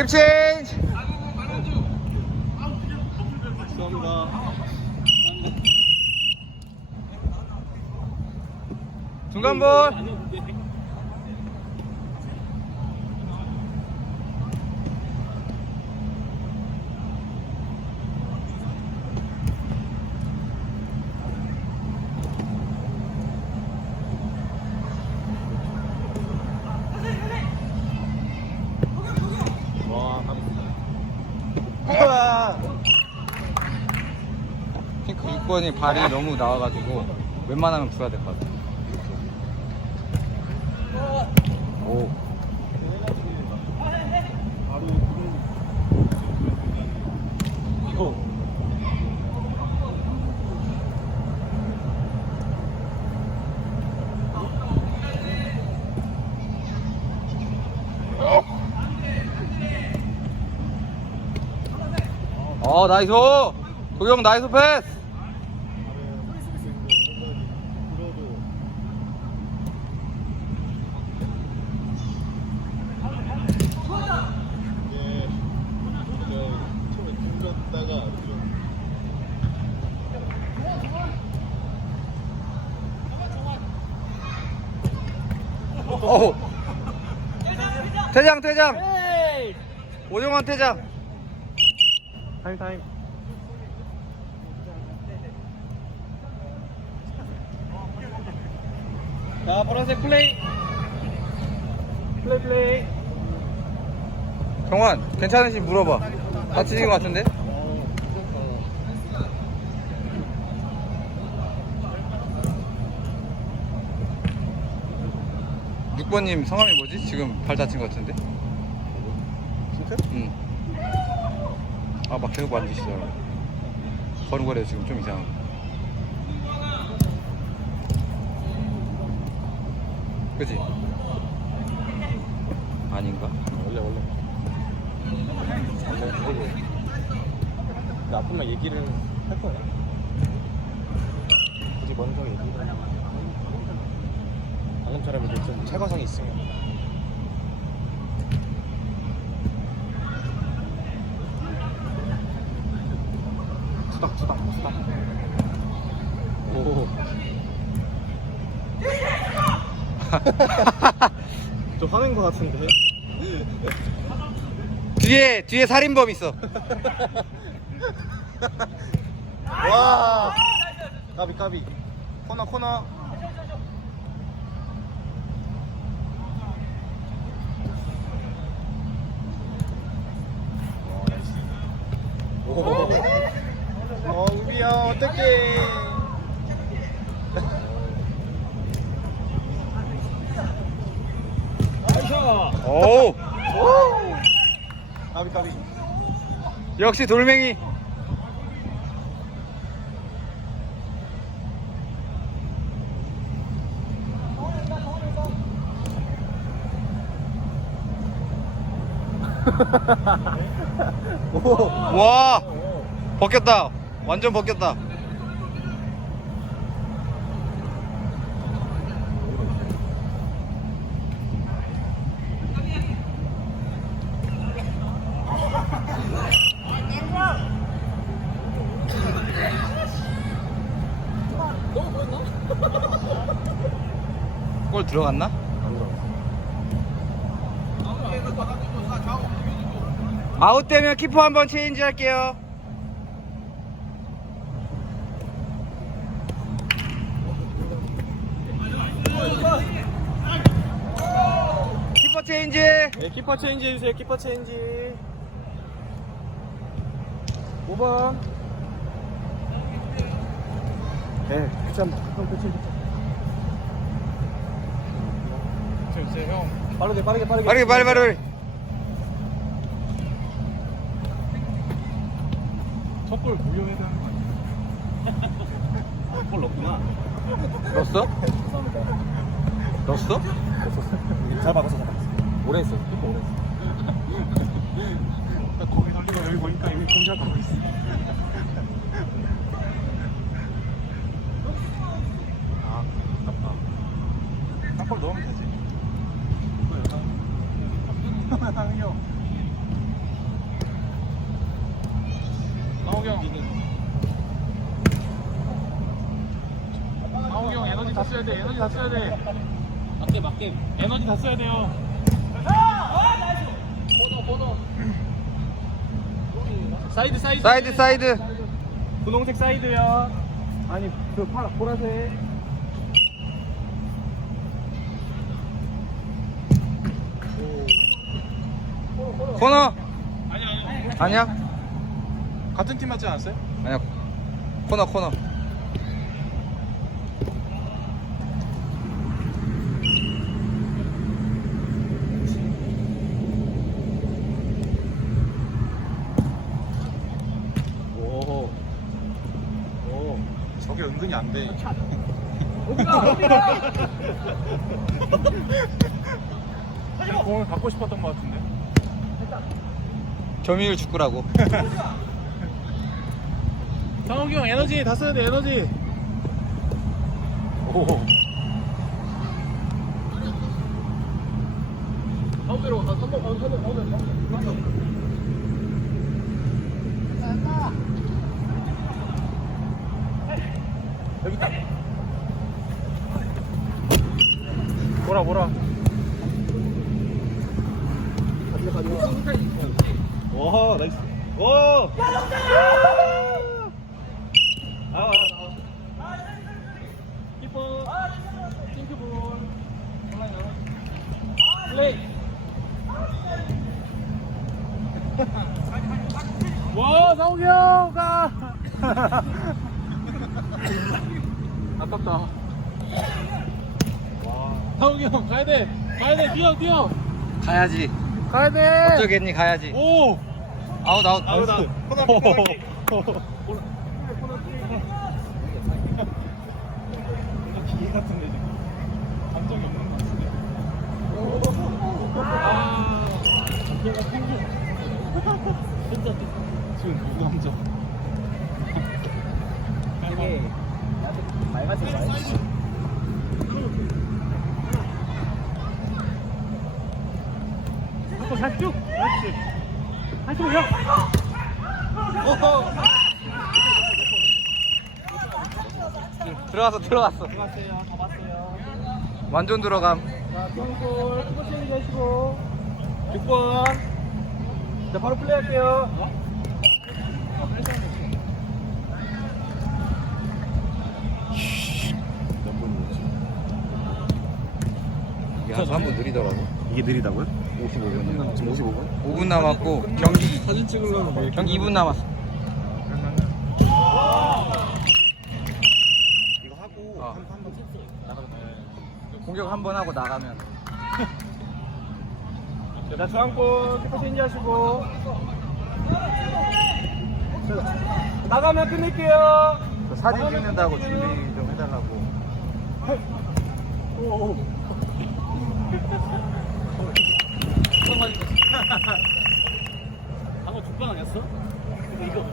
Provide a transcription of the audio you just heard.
킵 체인지 죄송합니다. 중간볼 와, 핑크 6번이 발이 너무 나와가지고 웬만하면 불어야 될 것 같아. 오 어. 어 나이스 도경 나이스 패스. 오 퇴장 퇴장. 오정환 퇴장 타임 타임. 자, 보라색 플레이. 플레이 플레이. 정환 괜찮으시 물어봐 다치신 것 같은데? 육번님 성함이 뭐지? 지금 발 다친 것 같은데? 진짜? 응. 아, 막 계속 만지시더라고. 걸음걸이가 지금 좀 이상하고. 그지? 아닌가? 원래 원래. 근데 아프면 얘기를 할 거야. 굳이 먼저 얘기를. 방금처럼 이제 좀 체과성이 있으면. 투닥 투닥 투닥. 오. 좀 화낸 거 같은데. 뒤에, 뒤에 살인범 있어. 와. 까비 까비. 코너 코너. 오. 어, 어떡해. 오! 까비 까비. 역시 돌멩이. 오. 와! 벗겼다. 완전 벗겼다. 들어갔나? 아웃되면 키퍼 한번 체인지 할게요. 키퍼 체인지. 네, 키퍼 체인지 해주세요. 키퍼 체인지. 5번. 네, 형 그치. 형. 빠르게 빠르게 빠르게. 빠르게 빨리 빨리 빨리. 첫골 구경해서 하는 거 아니야? 골 넣구나. 넣었어? 넣었어? 잘 박았어, 잘 박았어. 오래 했어. 키퍼 오래 했어. 딱 거기 돌리고 여기 보니까 이미 공작 하고 있어. 아, 아깝다. 한골 넣으면 되지. 상이 형. 다 써야 돼. 에너지 다 써야 돼. 맞게 맞게. 에너지 다 써야 돼요. 코너 코너. 사이드 사이드. 사이드 사이드 분홍색 사이드요. 아니 그 파라 보라색. 코너 아니 아니. 아니야 같은 팀 맞지 않았어요? 아니야 코너 코너 오. 오. 저게 은근히 안 돼. 그냥 공을 갖고 싶었던 것 같은데. 점유율 축구라고 상욱이 형 에너지 다 써야 돼 에너지. 오. 가운데로 가, 한번 가운데 가운데 가운데. 여기 있다. 뭐라 뭐라. 와 나이스. 오. 나와 나와. 키퍼. 핑크볼. 플레이. 와 상욱이 형가. 아깝다. 와. 상욱이 형 가야 돼. 가야 돼. 뛰어 뛰어. 가야지 가야 돼. 어쩌겠니 가야지 오. 아웃 아웃 아웃 아웃. 코너 코너. 기계 같은데 지금 감정이 없는 것 같은데. 아. 기계가 생겨. 혼자 지금 무감정. 이게 맑아지지 말지. 한번 다시 쭉. 그렇지. 다시 형. 들어갔어 들어갔어 들어갔어요. 더 봤어요. 완전 들어감 자, 경골 스포츠 되시고 6번. 자, 바로 플레이할게요. 몇 분이지? 이게 한 3분 느리더라고 이게 느리다고요? 55분 지금 55분? 5분 남았고 경기 사진 찍으려면 왜 경기 2분 남았어 이거 하고 어. 한번 나가면 공격 한 번 하고 나가면 자, 중앙골 키퍼 체인지 하시고 자, 나가면 끝낼게요. 그 사진 찍는다고 준비 좀 해달라고 오. 방방 맞은 거. 방금 독방 아니었어? 이거.